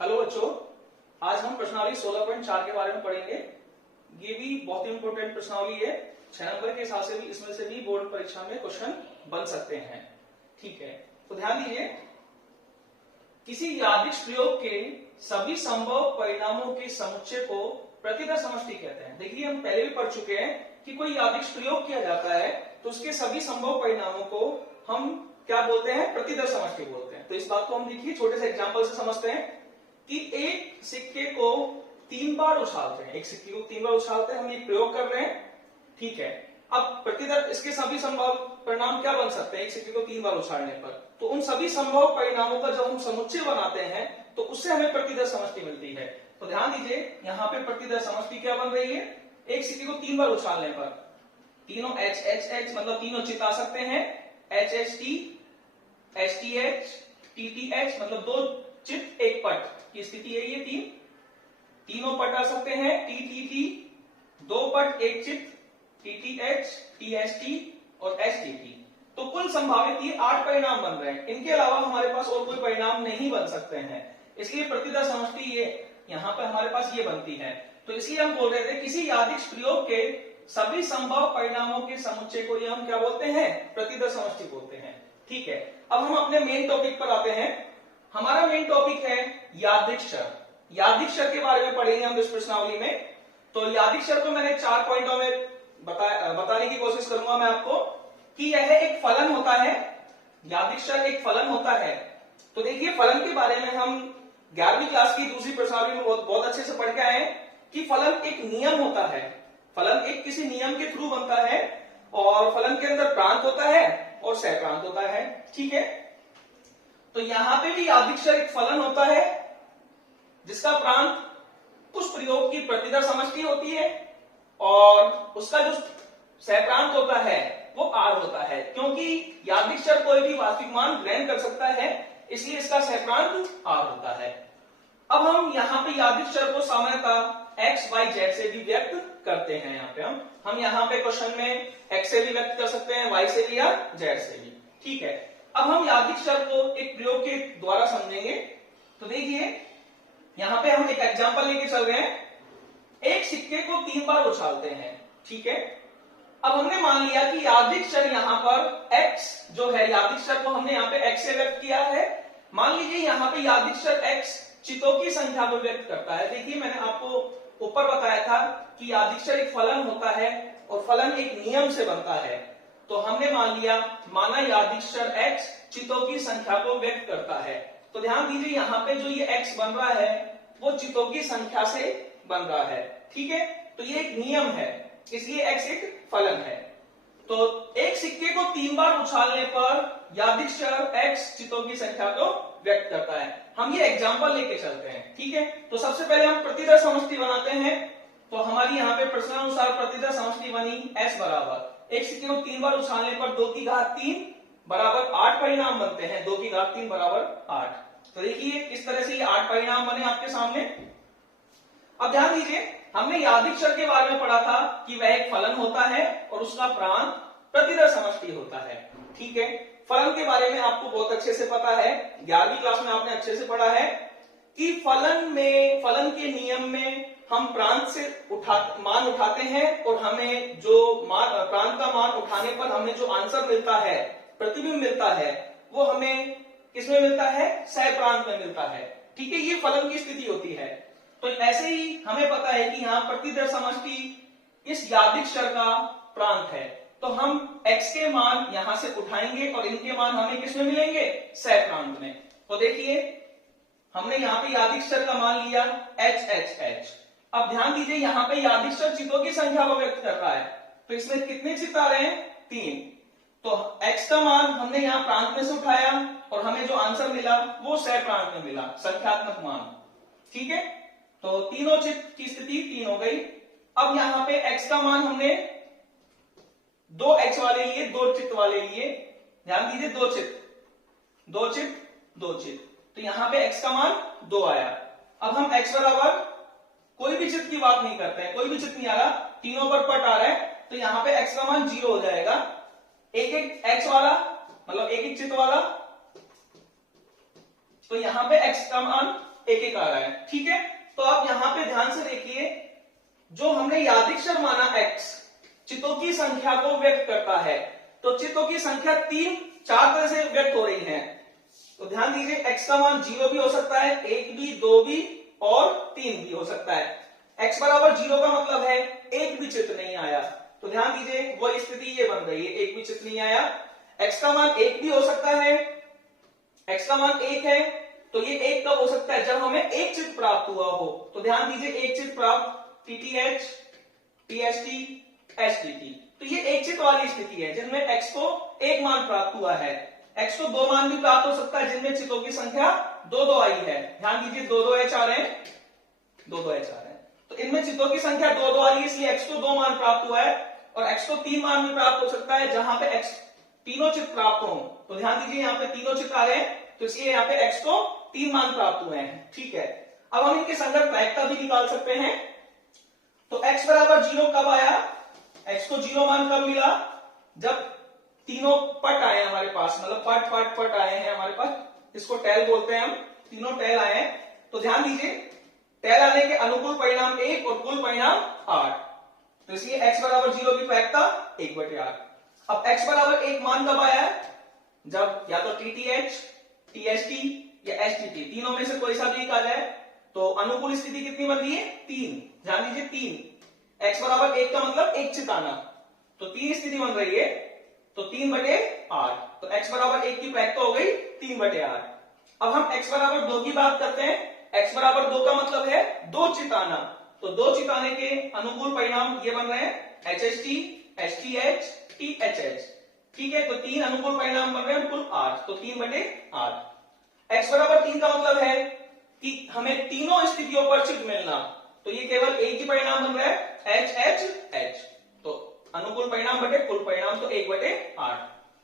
Hello बच्चों, आज हम प्रश्नावली 16.4 के बारे में पढ़ेंगे। ये भी बहुत ही इंपॉर्टेंट प्रश्नावली है। 6 नंबर के हिसाब से भी इसमें से भी बोर्ड परीक्षा में क्वेश्चन बन सकते हैं। ठीक है, तो ध्यान दीजिए, किसी यादृच्छिक प्रयोग के सभी संभव परिणामों के समुच्चय को प्रतिदर समष्टि कहते हैं। देखिए, हम पहले भी पढ़ चुके हैं कि कोई यादृच्छिक प्रयोग किया जाता है तो उसके सभी संभव परिणामों को हम क्या बोलते हैं? प्रतिदर समष्टि बोलते हैं। तो इस बात को हम देखिए छोटे से एग्जांपल से समझते हैं कि एक सिक्के को 3 बार उछालते हैं। एक सिक्के को 3 बार उछालते हैं, हम ये प्रयोग कर रहे हैं। ठीक है, अब प्रतिदर इसके सभी संभव परिणाम क्या बन सकते हैं एक सिक्के को 3 बार उछालने पर? तो उन सभी संभव परिणामों का जब हम समुच्चय बनाते हैं तो उससे हमें प्रतिदर समष्टि मिलती है। तो ध्यान दीजिए, यहाँ पे प्रतिदर समष्टि क्या बन रही है? एक सिक्के को 3 बार उछालने पर तीनों एच एच एच मतलब तीनों चित आ सकते हैं। H H T, H T H, T T H मतलब 2 चित 1 पट की स्थिति है। ये तीनों पट आ सकते हैं। टी टी टी 2 पट 1 चित, T T H, T H T और एच टी टी। तो कुल संभावित ये 8 परिणाम बन रहे हैं। इनके अलावा हमारे पास और कोई परिणाम नहीं बन सकते हैं, इसलिए प्रतिदर समष्टि ये यहाँ पर हमारे पास ये बनती है। तो इसलिए हम बोल रहे थे किसी यादृच्छिक प्रयोग के सभी संभव परिणामों के समुच्चय को ये हम क्या बोलते हैं? प्रतिदर समष्टि बोलते हैं। ठीक है, अब हम अपने मेन टॉपिक पर आते हैं। हमारा मेन टॉपिक है यादृच्छिक चर। यादृच्छिक चर के बारे में पढ़ेंगे हम इस प्रश्नावली में। तो यादृच्छिक चर को मैंने 4 पॉइंटों में बताने की कोशिश करूंगा मैं आपको कि यह एक फलन होता है। यादृच्छिक चर एक फलन होता है। तो देखिए, फलन के बारे में हम 11वीं क्लास की दूसरी प्रश्नावली में बहुत अच्छे से पढ़ के आए कि फलन एक नियम होता है। फलन एक किसी नियम के थ्रू बनता है और फलन के अंदर प्रांत होता है और सहप्रांत होता है। ठीक है, तो यहां पे भी यादृच्छिक चर एक फलन होता है जिसका प्रांत उस प्रयोग की प्रतिदर समष्टि होती है और उसका जो सहप्रांत होता है वो आर होता है। क्योंकि यादृच्छिक चर कोई भी वास्तविक मान ग्रहण कर सकता है, इसलिए इसका सहप्रांत आर होता है। अब हम यहाँ पे यादृच्छिक चर को सामान्यतः एक्स वाई जेड से भी व्यक्त करते हैं। यहाँ पे हम यहाँ पे क्वेश्चन में एक्स से भी व्यक्त कर सकते हैं, वाई से भी या जेड से भी। ठीक है, अब हम यादृच्छिक चर को एक प्रयोग के द्वारा समझेंगे। तो देखिए, यहाँ पे हम एक एग्जांपल लेके चल रहे हैं। एक सिक्के को 3 बार उछालते हैं। ठीक है, अब हमने मान लिया कि यादृच्छिक चर यहाँ पर x जो है, यादृच्छिक चर को हमने यहाँ पे x से व्यक्त किया है। मान लीजिए यहाँ पे यादृच्छिक चर x चितों की संख्या को व्यक्त करता है। देखिए, मैंने आपको ऊपर बताया था कि यादृच्छिक चर एक फलन होता है और फलन एक नियम से बनता है। तो हमने माना यादृच्छिक चर x चितों की संख्या को व्यक्त करता है। तो ध्यान दीजिए, यहाँ पे जो ये x बन रहा है वो चितों की संख्या से बन रहा है। ठीक है, तो ये एक नियम है, इसलिए x एक फलन है। तो एक सिक्के को 3 बार उछालने पर यादृच्छिक चर x चितों की संख्या को व्यक्त करता है। हम ये एग्जांपल लेके चलते हैं। ठीक है, तो सबसे पहले हम प्रतिदर समष्टि बनाते हैं। तो हमारी यहाँ पे प्रश्नानुसार प्रतिदर समष्टि बनी s बराबर एक सिक्के को 3 बार उछालने पर 2 की घात 3 बराबर 8 परिणाम बनते हैं। 2 की घात 3 बराबर 8। तो देखिए, इस तरह से ये 8 परिणाम बने आपके सामने। अब ध्यान दीजिए, हमने यादृच्छिक चर के बारे में पढ़ा था कि वह एक फलन होता है और उसका प्रांत प्रतिदर समष्टि होता है। ठीक है, फलन के बारे में आपको बहुत अच्छे से पता है, 11वीं क्लास में आपने अच्छे से पढ़ा है कि फलन के नियम में हम प्रांत से मान उठाते हैं और हमें जो प्रांत का मान उठाने पर हमें जो आंसर मिलता है, प्रतिबिंब मिलता है, वो हमें किसमें मिलता है? सहप्रांत में मिलता है। ठीक है, ये फलन की स्थिति होती है। तो ऐसे ही हमें पता है कि यहाँ प्रतिदर समष्टि इस यादृच्छिक चर का प्रांत है। तो हम x के मान यहां से उठाएंगे और इनके मान हमें किसमें मिलेंगे? सहप्रांत में। तो देखिए, हमने यहाँ पे यादृच्छिक चर का मान लिया h h h। अब ध्यान दीजिए, यहाँ पे यादृच्छिक चर चितों की संख्या को व्यक्त कर रहा है। तो इसमें कितने चित आ रहे हैं? 3। तो x का मान हमने यहाँ प्रांत में से उठाया और हमें जो आंसर मिला वो सहप्रांत में मिला, संख्यात्मक मान। ठीक है, तो तीनों चित की स्थिति 3 हो गई। अब यहाँ पे x का मान हमने 2 x वाले लिए, 2 चित वाले लिए। ध्यान दीजिए, 2 चित। तो यहाँ पे x का मान 2 आया। अब हम x बराबर कोई भी चित की बात नहीं करते हैं, कोई भी चित नहीं आ रहा, तीनों पर पट आ रहा है। तो यहाँ पे x का मान 0 हो जाएगा। एक x वाला मतलब एक चित वाला, तो यहाँ पे x का मान एक एक आ रहा है। ठीक है, तो आप यहां पे ध्यान से देखिए, जो हमने यादृच्छर माना x चितों की संख्या को व्यक्त करता है, तो चितों की संख्या 4 तरह से व्यक्त हो रही है। तो ध्यान दीजिए, x का मान 0 भी हो सकता है, 1 भी, 2 भी और 3 भी हो सकता है। x बराबर 0 का मतलब है एक भी चित्र नहीं आया। तो ध्यान दीजिए, वो स्थिति ये बन रही है, एक भी चित्र नहीं आया। x का मान 1 भी हो सकता है, x का मान 1 है, तो ये 1 कब हो सकता है, जब हमें एक चित्र प्राप्त हुआ हो। तो ध्यान दीजिए, एक चित्र प्राप्त TTH, TST, STT, तो ये एक चित्र वाली स्थिति है जिनमें x को एक मान प्राप्त हुआ है। x को 2 मान भी प्राप्त हो सकता है जिनमें चितों की संख्या 2 आई है। ध्यान दीजिए, 2 H आ रहे हैं, 2 H आ रहे हैं, तो इनमें चितों की संख्या 2 आ रही है, इसलिए x को 2 मान प्राप्त हुआ है। और x को 3 मान भी प्राप्त हो सकता है जहां पे x तीनों चित्र प्राप्त हो। तो ध्यान दीजिए, यहाँ पे तीनों चित्र आ रहे हैं, तो इसलिए यहाँ पे x को 3 मान प्राप्त हुए हैं। ठीक है, अब हम इनके संगत प्रायिकता भी निकाल सकते हैं। तो x बराबर 0 कब आया, x को 0 मान कब मिला, जब तीनों पट आए हमारे पास, मतलब पट पट पट आए हैं हमारे पास, इसको टैल बोलते हैं हम, तीनों टैल आए हैं। तो ध्यान दीजिए, टैल आने के अनुकूल परिणाम 1 और कुल परिणाम 8, तो इसलिए x बराबर 0 की प्रायिकता 1/8। अब x बराबर 1 मान कब आया है, जब या तो TTH, TST या STT तीनों में से कोई सा भी एक आ जाए। तो अनुकूल स्थिति कितनी बन रही है, 3। ध्यान दीजिए, 3, x बराबर 1 का मतलब एक चित्र आना, तो 3 स्थिति बन रही है, तो 3/8, तो x बराबर 1 की प्रायिकता हो गई 3/8। अब हम x बराबर 2 की बात करते हैं। x बराबर 2 का मतलब है 2 चित्र आना, तो 2 चित्र आने के अनुकूल परिणाम ये बन रहे हैं HST, STH, THH। ठीक है, तो 3 अनुकूल परिणाम बन रहे हैं, कुल 8, तो 3/8। x बराबर 3 का मतलब है कि हमें तीनों स्थितियों पर चित्र मिलना, तो ये केवल एक ही परिणाम बन रहा है HHH, तो अनुकूल परिणाम बटे कुल परिणाम, तो 1/8।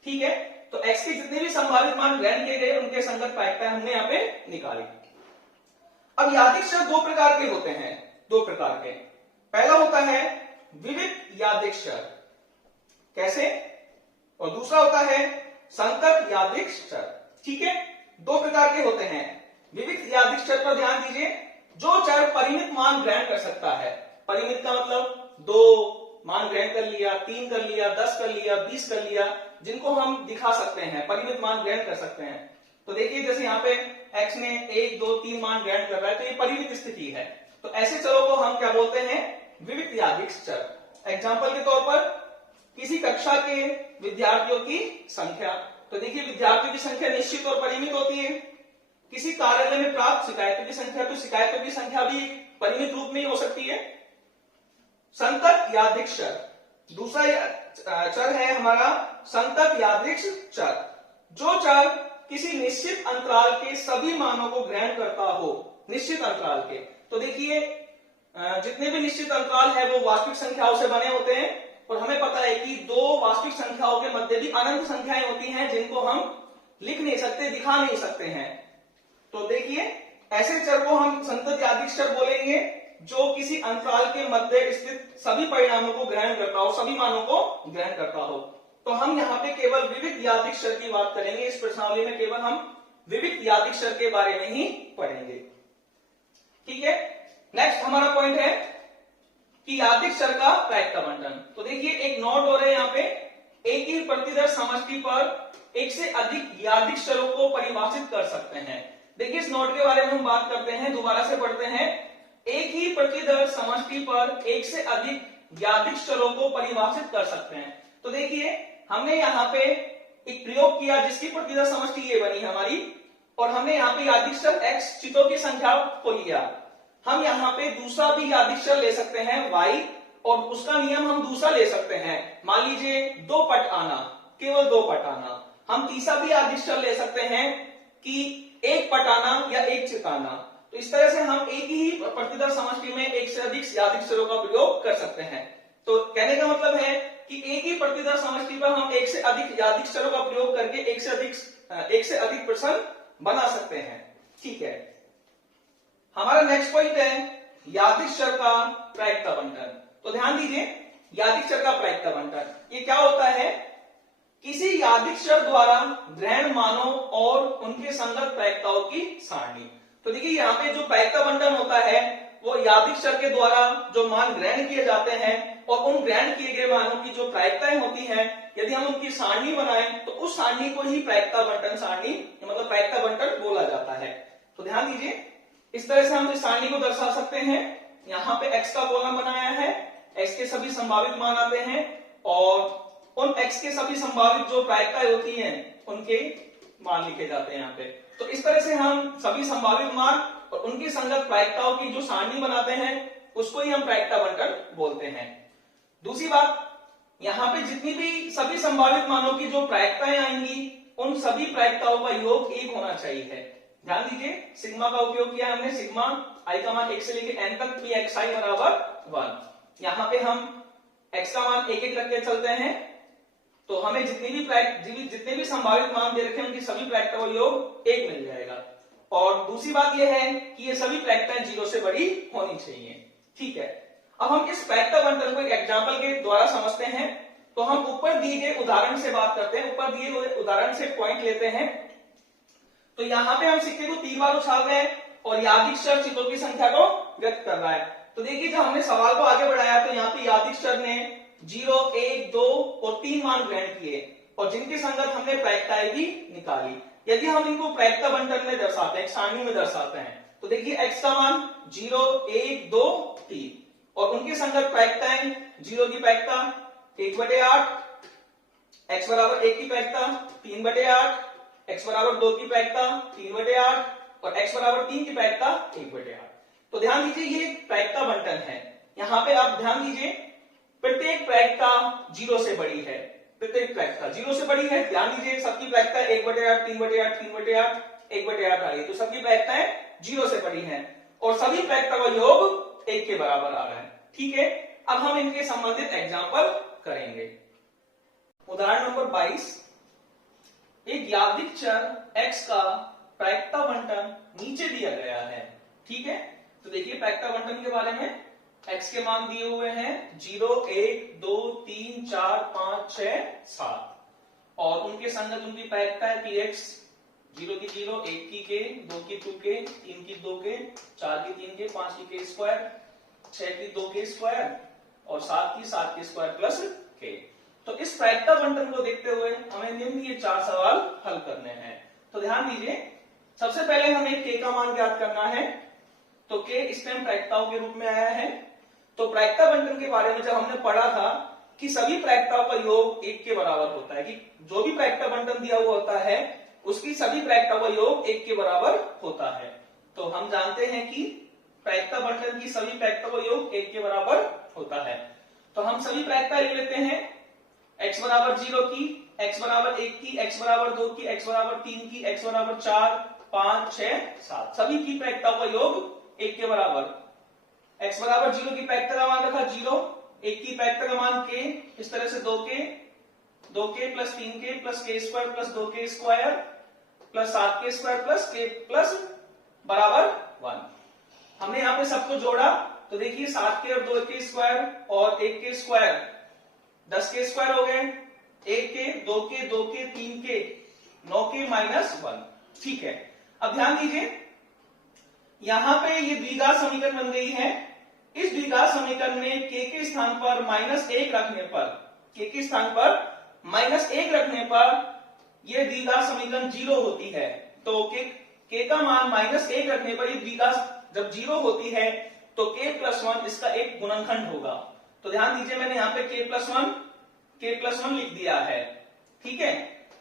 ठीक है, तो x के जितने भी संभावित मान ग्रहण किए गए उनके संगत प्रायिकता हमने यहाँ पे निकाली। अब यादृच्छर 2 प्रकार के होते हैं, 2 प्रकार के। पहला होता है विविक्त यादृच्छर, कैसे, और दूसरा होता है संतत यादृच्छर। ठीक है, 2 प्रकार के होते हैं। विविक्त यादृच्छर पर ध्यान दीजिए, जो चर परिमित मान ग्रहण कर सकता है। परिमित का मतलब 2 मान ग्रहण कर लिया, 3 कर लिया, 10 कर लिया, 20 कर लिया, जिनको हम दिखा सकते हैं, परिमित मान ग्रहण कर सकते हैं। तो देखिए, जैसे यहाँ पे x ने 1, 2, 3 मान ग्रहण कर रहा है, तो ये परिमित स्थिति है। तो ऐसे चरों को हम क्या बोलते हैं, विविक्त यादृच्छर। एग्जाम्पल के तौर पर किसी कक्षा के विद्यार्थियों की संख्या, तो देखिए विद्यार्थियों की संख्या निश्चित और परिमित होती है। किसी कार्यालय में प्राप्त शिकायतों की संख्या, तो शिकायतों की संख्या भी परिमित रूप में ही हो सकती है। संतत यादृच्छर, दूसरा चर है हमारा संतत यादृच्छर, जो चर किसी निश्चित अंतराल के सभी मानों को ग्रहण करता हो, निश्चित अंतराल के। तो देखिए, जितने भी निश्चित अंतराल है वो वास्तविक संख्याओं से बने होते हैं, और हमें पता है कि 2 वास्तविक संख्याओं के मध्य भी अनंत संख्याएं होती हैं जिनको हम लिख नहीं सकते, दिखा नहीं सकते हैं। तो देखिए, ऐसे चर को हम संतत यादृच्छर बोलेंगे जो किसी अंतराल के मध्य स्थित सभी परिणामों को ग्रहण करता हो, सभी मानों को ग्रहण करता हो। तो हम यहाँ पे केवल विविक्त यादृच्छर की बात करेंगे, इस प्रश्नावली में केवल हम विविक्त यादृच्छर के बारे में ही पढ़ेंगे। ठीक है, नेक्स्ट हमारा पॉइंट है कि यादृच्छर का प्रायिकता बंटन। तो देखिए, एक नोट हो रहा है यहाँ पे, एक ही प्रतिदर समष्टि पर एक से अधिक यादृच्छरों को परिभाषित कर सकते हैं। देखिए, इस नोट के बारे में हम बात करते हैं, दोबारा से पढ़ते हैं। एक ही प्रतिदर समष्टि पर एक से अधिक यादृच्छरों को परिभाषित कर सकते हैं। तो देखिए, हमने यहाँ पे एक प्रयोग किया जिसकी प्रतिदर समष्टि ये बनी हमारी, और हमने यहाँ पे यादृच्छर x चितों की संख्या को लिया। हम यहाँ पे दूसरा भी यादृच्छर ले सकते हैं y, और उसका नियम हम दूसरा ले सकते हैं, मान लीजिए 2 पट आना, केवल 2 पट आना। हम तीसरा भी यादृच्छर ले सकते हैं कि 1 पट आना या 1 चित आना। तो इस तरह से हम एक ही प्रतिदर समष्टि में एक से अधिक यादृच्छरों का प्रयोग कर सकते हैं। तो कहने का मतलब है कि एक ही प्रतिदर समष्टि पर हम एक से अधिक यादृच्छरों का प्रयोग करके एक से अधिक प्रश्न बना सकते हैं। ठीक है, हमारा नेक्स्ट पॉइंट है यादृच्छर का प्रायिकता बंटन। तो ध्यान दीजिए, यादृच्छर का प्रायिकता बंटन ये क्या होता है, किसी यादृच्छर द्वारा ग्रहण मानों और उनके संगत प्रायिकताओं की सारणी। तो देखिए यहाँ पे जो प्रायिकता बंटन होता है वो यादृच्छिक चर के द्वारा जो मान ग्रहण किए जाते हैं और उन ग्रहण किए गए मानों की जो प्रायिकताएं होती हैं, यदि हम उनकी सारणी बनाएं तो उस सारणी को ही प्रायिकता बंटन सारणी मतलब प्रायिकता बंटन बोला जाता है। तो ध्यान दीजिए, इस तरह से हम इस सारणी को दर्शा सकते हैं। यहाँ पे x का कॉलम बनाया है, x के सभी संभावित मान आते हैं और उन x के सभी संभावित जो प्रायिकताएं होती हैं उनके मान लिखे जाते हैं यहाँ पे। तो इस तरह से हम सभी संभावित मान और उनकी संगत प्रायिकताओं की जो सारणी बनाते हैं उसको ही हम प्रायिकता बंटन बोलते हैं। दूसरी बात, यहाँ पे जितनी भी सभी संभावित मानों की जो प्रायिकताएं आएंगी उन सभी प्रायिकताओं का योग 1 होना चाहिए। ध्यान दीजिए, सिग्मा का उपयोग किया हमने, सिग्मा i का मान 1 से लेकर n तक pxi बराबर 1। यहाँ पे हम x का मान 1 रख के चलते हैं तो हमें जितने भी संभावित मान दे रखे हैं उनकी सभी प्रायिकता का योग 1 मिल जाएगा। और दूसरी बात यह है कि ये सभी प्रायिकताएं 0 से बड़ी होनी चाहिए। ठीक है, अब हम इस प्रायिकता बंटन को एक एग्जाम्पल के द्वारा समझते हैं। तो हम ऊपर दिए गए उदाहरण से बात करते हैं, ऊपर दिए गए उदाहरण से पॉइंट लेते हैं। तो यहाँ पे हम सिक्के को 3 बार उछाल रहे हैं और यादृच्छिक चर चित्रों की संख्या को व्यक्त कर रहा है। तो देखिए, जब हमने सवाल को आगे बढ़ाया तो यहाँ पे यादृच्छिक चर ने 0, 1, 2 और 3 मान ग्रहण किए और जिनकी संगत हमने प्रायिकताएं भी निकाली। यदि हम इनको प्रायिकता बंटन में दर्शाते हैं, सारणी में दर्शाते हैं, तो देखिए x का मान 0, 1, 2, 3 और उनकी संगत प्रायिकताएं 0 की प्रायिकता 1/8, x बराबर 1 की प्रायिकता 3/8, x बराबर 2 की प्रायिकता 3/8 और x बराबर 3 की प्रायिकता 1/8। तो ध्यान दीजिए, ये प्रायिकता बंटन है। यहाँ पे आप ध्यान दीजिए, प्रत्येक प्रायिकता 0 से बड़ी है, प्रत्येक प्रायिकता 0 से बड़ी है। ध्यान दीजिए, सबकी प्रायिकता 1/8, 3/8, 3/8, 1/8 आ रही है, तो सबकी प्रायिकताएं 0 से बड़ी हैं और सभी प्रायिकता का योग 1 के बराबर आ रहा है। ठीक है, अब हम इनके संबंधित एग्जाम्पल करेंगे। उदाहरण नंबर 22, एक यादृच्छिक चर x का प्रायिकता बंटन नीचे दिया गया है। ठीक है, तो देखिए प्रायिकता बंटन के बारे में, x के मान दिए हुए हैं 0, 1, 2, 3, 4, 5, 6, 7 और उनके संगत उनकी प्रायिकता है px 0 की 0, 1 की k, 2 की 2k, 3 की 2k, 4 की 3k, 5 की k स्क्वायर, 6 की 2k स्क्वायर और 7 की 7k स्क्वायर प्लस k। तो इस प्रायिकता बंटन को देखते हुए हमें निम्न ये 4 सवाल हल करने हैं। तो ध्यान दीजिए, सबसे पहले हमें k का मान ज्ञात करना है। तो k इस टाइम प्रायिकताओं के रूप में आया है। तो प्रायिकता बंटन के बारे में जब हमने पढ़ा था कि सभी प्रायिकताओं का योग 1 के बराबर होता है, कि जो भी प्रायिकता बंटन दिया हुआ होता है उसकी सभी प्रायिकताओं का योग 1 के बराबर होता है। तो हम जानते हैं कि प्रायिकता बंटन की सभी प्रायिकताओं का योग 1 के बराबर होता है। तो हम सभी प्रायिकता ले लेते हैं, x बराबर 0 की, x बराबर 1 की, x बराबर 2 की, x बराबर 3 की, x बराबर 4, 5, 6, 7 सभी की प्रायिकताओं का योग 1 के बराबर। x बराबर 0 की प्रायिकता का मान रखा 0, 1 की प्रायिकता का मान k, इस तरह से 2k plus 3k plus k square plus 2k square plus 7k square plus k plus बराबर 1। हमने यहाँ पे सबको जोड़ा तो देखिए 7k और 2k स्क्वायर और 1k स्क्वायर 10k स्क्वायर हो गए, 1k, 2k, 2k, 3k, 9k minus 1। ठीक है, अब ध्यान दीजिए, यहां पे ये द्विघात समीकरण बन गई है। इस द्विघात समीकरण में k के स्थान पर -1 रखने पर, k के स्थान पर -1 रखने पर यह द्विघात समीकरण 0 होती है। तो k का मान -1 रखने पर ये द्विघात जब 0 होती है तो k + 1 इसका एक गुणनखंड होगा। तो ध्यान दीजिए, मैंने यहाँ पे k + 1 लिख दिया है। ठीक है,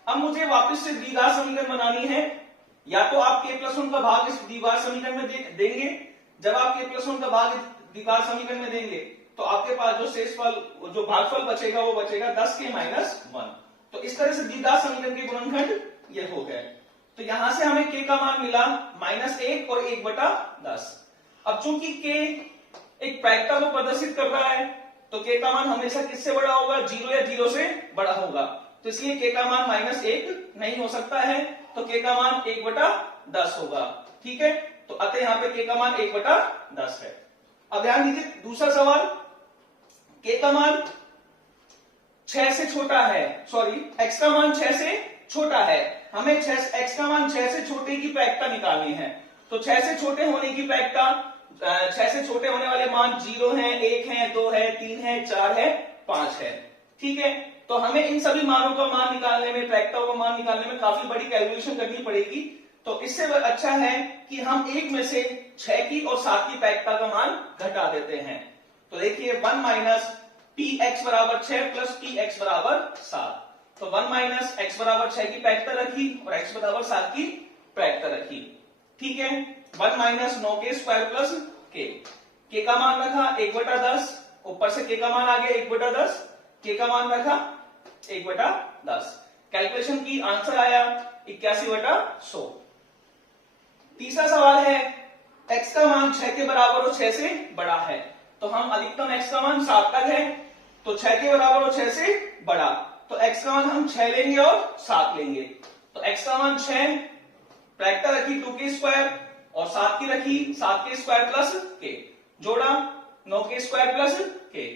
अब मुझे वापस से द्विघात समीकरण बनानी है। या तो आप k + 1 का भाग इस द्विघात समीकरण में देंगे। जब आप k + 1 का भाग द्विघात समीकरण में देंगे तो आपके पास जो शेषफल, जो भागफल बचेगा वो बचेगा 10k - 1। तो इस तरह से द्विघात समीकरण के गुणनखंड ये हो गए। तो यहां से हमें k का मान मिला -1 और 1/10। अब चूंकि k एक प्रायिकता को प्रदर्शित कर रहा है तो k का मान हमेशा किससे बड़ा होगा, 0 या 0 से बड़ा होगा। तो इसलिए k का मान -1 नहीं हो सकता है, तो k का मान 1/10 होगा। ठीक है, तो अतः यहाँ पे k का मान 1/10 है। अब ध्यान दीजिए, दूसरा सवाल, k का मान 6 से छोटा है, सॉरी x का मान 6 से छोटा है, हमें x का मान 6 से छोटे की प्रायिकता निकालनी है। तो 6 से छोटे होने की प्रायिकता, 6 से छोटे होने वाले मान 0 है, 1 है, 2 है, 3 है, 4 है, 5 है। ठीक है, तो हमें इन सभी मानों का मान निकालने में, प्रायिकताओं का मान निकालने में काफी बड़ी कैलकुलेशन करनी पड़ेगी। तो इससे अच्छा है कि हम एक में से 6 की और 7 की प्रायिकता का मान घटा देते हैं। तो देखिए 1 माइनस px बराबर 6 प्लस px बराबर 7। तो 1 माइनस x बराबर 6 की प्रायिकता रखी और x बराबर 7 की प्रायिकता रखी। ठीक है, 1 माइनस 9 के स्क्वायर प्लस k का मान रखा 1/10, ऊपर से k का मान आ गया 1/10, k का मान रखा 1/10। कैलकुलेशन की, आंसर आया 81/100। तीसरा सवाल है, x का मान 6 के बराबर और 6 से बड़ा है। तो हम अधिकतम x का मान 7 तक है, तो 6 के बराबर और 6 से बड़ा, तो x का मान हम 6 लेंगे और 7 लेंगे। तो x का मान 6, प्रायिकता रखी 2 के स्क्वायर और 7 की रखी 7 के स्क्वायर प्लस k, जोड़ा 9 के स्क्वायर प्लस k,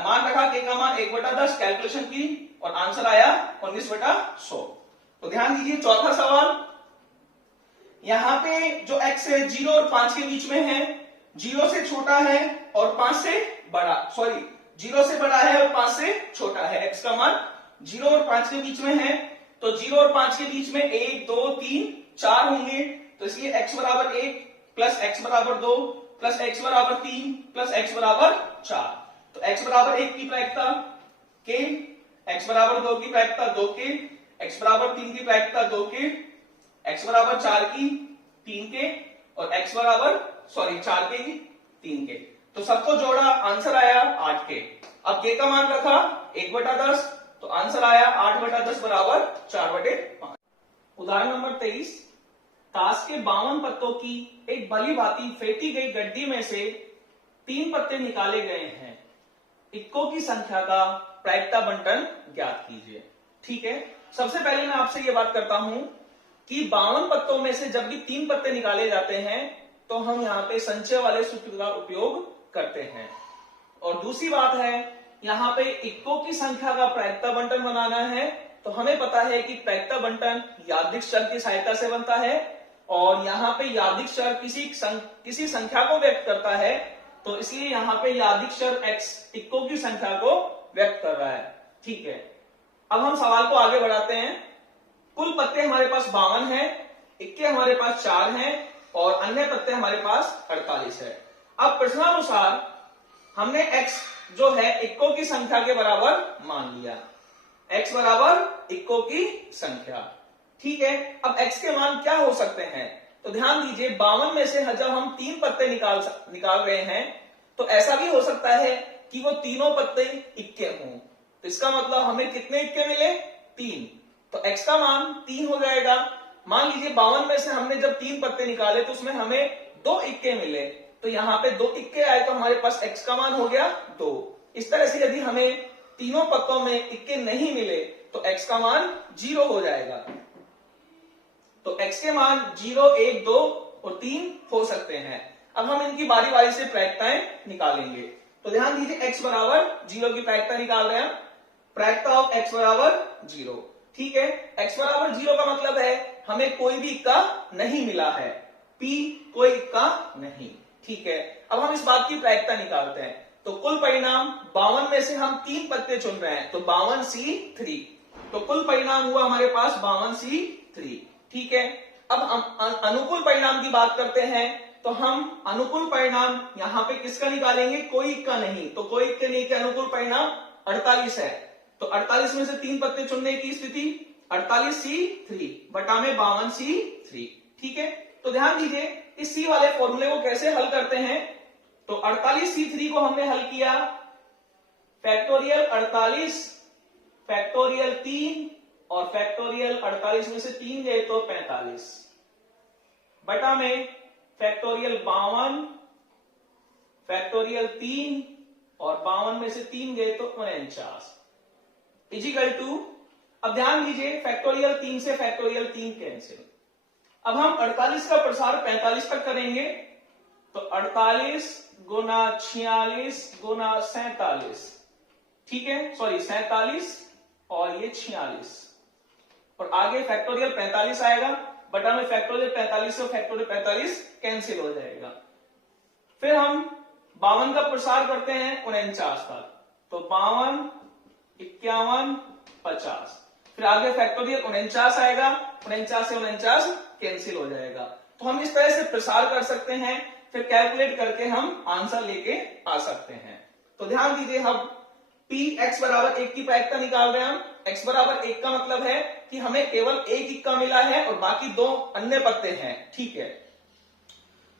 मान रखा k का मान 1/10, कैलकुलेशन की और आंसर आया 19/100। तो ध्यान दीजिए चौथा सवाल, यहां पे जो x है 0 और 5 के बीच में है, 0 से छोटा है और 5 से बड़ा, सॉरी 0 से बड़ा है और 5 से छोटा है। x का मान 0 और 5 के बीच में है, तो 0 और 5 के बीच में 1 2 3 4 होंगे, तो इसलिए x बराबर 1 प्लस x बराबर 2 प्लस x बराबर 3 प्लस x बराबर 4। तो x बराबर 1 की प्रायिकता k, x बराबर 2 की प्रायिकता 2k, x बराबर 3 की प्रायिकता 2k, x बराबर 4 की 3k और x बराबर 4k की 3k। तो सबको जोड़ा, आंसर आया 8k। अब k का मान रखा 1/10, तो आंसर आया 8/10 बराबर 4/5। उदाहरण नंबर 23, ताश के 52 पत्तों की एक भली भांति फेंटी गई गड्डी में से 3 पत्ते निकाले गए हैं। इक्कों की संख्या का प्रायिकता बंटन ज्ञात कीजिए। ठीक है, सबसे पहले मैं आपसे यह बात करता हूं कि 52 पत्तों में से जब भी 3 पत्ते निकाले जाते हैं तो हम यहाँ पे संचय वाले सूत्र का उपयोग करते हैं। और दूसरी बात है, यहाँ पे इक्कों की संख्या का प्रायिकता बंटन बनाना है, तो हमें पता है कि प्रायिकता बंटन यादृच्छिक चर की सहायता से बनता है और यहाँ पे यादृच्छिक चर किसी संख्या को व्यक्त करता है, तो इसलिए यहाँ पे यादृच्छिक चर x इक्कों की संख्या को व्यक्त कर रहा है। ठीक है, अब हम सवाल को आगे बढ़ाते हैं। कुल पत्ते हमारे पास 52 हैं, इक्के हमारे पास 4 हैं और अन्य पत्ते हमारे पास 48 है। अब प्रश्नानुसार हमने x जो है इक्कों की संख्या के बराबर मान लिया, x बराबर इक्कों की संख्या। ठीक है, अब x के मान क्या हो सकते हैं, तो ध्यान दीजिए 52 में से जब हम 3 पत्ते निकाल रहे हैं तो ऐसा भी हो सकता है कि वो तीनों पत्ते इक्के हों, तो इसका मतलब हमें कितने इक्के मिले, 3, तो x का मान 3 हो जाएगा। मान लीजिए 52 में से हमने जब 3 पत्ते निकाले तो उसमें हमें 2 इक्के मिले, तो यहाँ पे 2 इक्के आए तो हमारे पास x का मान हो गया 2। इस तरह से यदि हमें तीनों पत्तों में इक्के नहीं मिले तो x का मान 0 हो जाएगा। तो x के मान 0, 1, 2 और 3 हो सकते हैं। अब हम इनकी बारी बारी से प्रायिकताएं निकालेंगे। तो ध्यान दीजिए x बराबर 0 की प्रायिकता निकाल रहे हैं, प्रायिकता ऑफ x बराबर 0। ठीक है, x बराबर 0 का मतलब है हमें कोई भी इक्का नहीं मिला है, p कोई इक्का नहीं। ठीक है, अब हम इस बात की प्रायिकता निकालते हैं। तो कुल परिणाम 52 में से हम 3 पत्ते चुन रहे हैं, तो 52C3, तो कुल परिणाम हुआ हमारे पास 52C3। ठीक है, अब हम अनुकूल परिणाम की बात करते हैं, तो हम अनुकूल परिणाम यहां पे किसका निकालेंगे, कोई इक्का नहीं, तो कोई इक्का नहीं के अनुकूल परिणाम 48 है, तो 48 में से 3 पत्ते चुनने की स्थिति 48C3 बटा में 52C3। ठीक है, तो ध्यान दीजिए इस C वाले फॉर्मूले को कैसे हल करते हैं, तो 48C3 को हमने हल किया, फैक्टोरियल 48 फैक्टोरियल 3 और फैक्टोरियल 48 में से 3 गए तो 45 बटा में फैक्टोरियल 52 फैक्टोरियल 3 और 52 में से 3 गए तो 49 इजिकल टू, अब ध्यान दीजिए फैक्टोरियल 3 से फैक्टोरियल 3 कैंसिल। अब हम 48 का प्रसार 45 तक करेंगे, तो 48 गुना 46 गुना 47, ठीक है, सॉरी 47 और ये 46 और आगे फैक्टोरियल 45 आएगा, बटा में फैक्टोरियल 45 और फैक्टोरियल 45 कैंसिल हो जाएगा। फिर हम 52 का प्रसार करते हैं 49 तक, तो 52, 51, 50, फिर आगे फैक्टोरियल 49 आएगा, 49 से 49 कैंसिल हो जाएगा। तो हम इस तरह से प्रसार कर सकते हैं, फिर कैलकुलेट करके हम आंसर लेके आ सकते हैं। तो ध्यान दीजिए, हम p x बराबर 1 की प्रायिकता निकाल रहे हैं। हम x बराबर 1 का मतलब है कि हमें केवल एक इक्का मिला है और बाकी दो अन्य पत्ते हैं, ठीक है।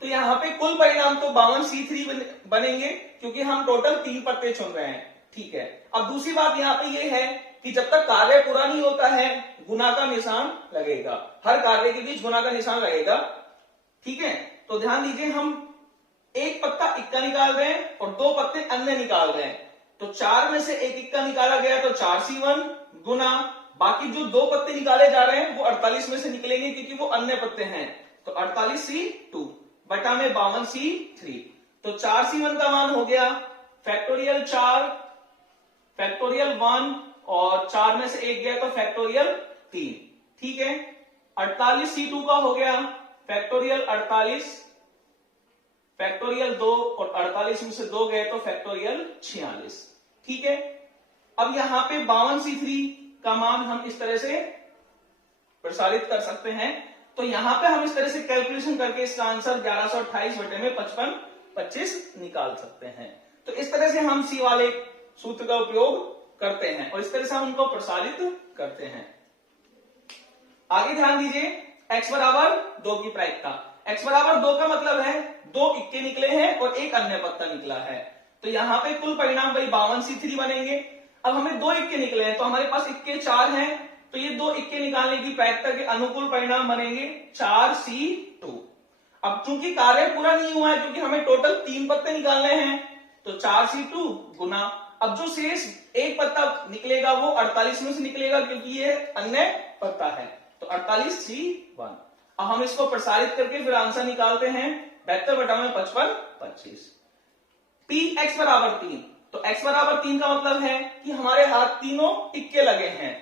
तो यहाँ पे कुल परिणाम तो 52C3 बनेंगे, क्योंकि हम टोटल 3 पत्ते चुन रहे हैं, ठीक है। अब दूसरी बात यहाँ पे ये है कि जब तक कार्य पूरा नहीं होता है गुना का निशान लगेगा, हर कार्य के बीच गुना का निशान लगेगा, ठीक है। तो ध्यान दीजिए, हम एक पत्ता इक्का निकाल रहे हैं और 2 पत्ते अन्य निकाल रहे हैं। तो 4 में से एक इक्का निकाला गया तो 4C1 गुना बाकी जो 2 पत्ते निकाले जा रहे हैं वो 48 में से निकलेंगे, क्योंकि वो अन्य पत्ते हैं। तो 48C2 बटा में 52C3। तो 4C1 का मान हो गया फैक्टोरियल 4, फैक्टोरियल 1 और 4 में से एक गया तो फैक्टोरियल 3, ठीक है। 48C2 का हो गया फैक्टोरियल 48, फैक्टोरियल 2 और 48 में से 2 गए तो फैक्टोरियल 46, ठीक है। अब यहां पे 52C3 का मान हम इस तरह से प्रसारित कर सकते हैं। तो यहां पे हम इस तरह से कैलकुलेशन करके इसका आंसर 1128 बटे में 55 25 निकाल सकते हैं। तो इस तरह से हम सी वाले सूत्र का उपयोग करते हैं और इस तरह से हम उनको प्रसारित करते हैं। आगे ध्यान दीजिए, x बराबर 2 की प्रायिकता। x बराबर 2 का मतलब है 2 इक्के निकले हैं और एक अन्य पत्ता निकला है। तो यहां पे कुल परिणाम भाई 52C3 बनेंगे। अब हमें 2 इक्के निकले हैं तो हमारे पास इक्के 4 हैं, तो ये 2 इक्के निकालने की प्रायिकता के अनुकूल परिणाम बनेंगे 4C2। अब चूंकि कार्य पूरा नहीं हुआ है, क्योंकि हमें टोटल 3 पत्ते निकालने हैं, तो 4C2 गुना अब जो शेष एक पत्ता निकलेगा वो 48 में से निकलेगा, क्योंकि ये अन्य पत्ता है, तो 48C1। अब हम इसको प्रसारित करके फिर आंसर निकालते हैं 72 बटा में 55 25। px बराबर 3, तो x बराबर 3 का मतलब है कि हमारे हाथ तीनों इक्के लगे हैं,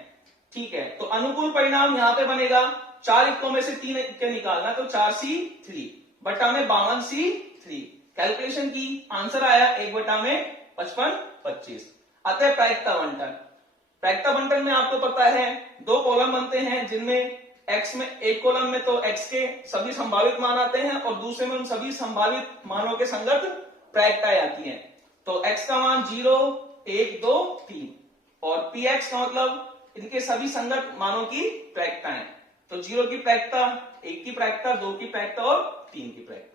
ठीक है। तो अनुकूल परिणाम यहां पे बनेगा 4 इक्कों में से 3 इक्के निकालना, तो 4C3 बटा में 52C3। कैलकुलेशन की आंसर आया 1 बटा में 55 25। अतः प्रायिकता बंटन, प्रायिकता बंटन में आपको पता है 2 कॉलम बनते हैं, जिनमें x में एक कॉलम में तो x के सभी संभावित मान आते हैं और दूसरे में उन सभी संभावित मानों के संगत प्रायिकताएं आती हैं। तो x का मान 0 1 2 3 और px का मतलब इनके सभी संगत मानों की प्रायिकताएं। तो 0 की प्रायिकता, 1 की प्रायिकता, 2 की प्रायिकता और 3 की प्रायिकता।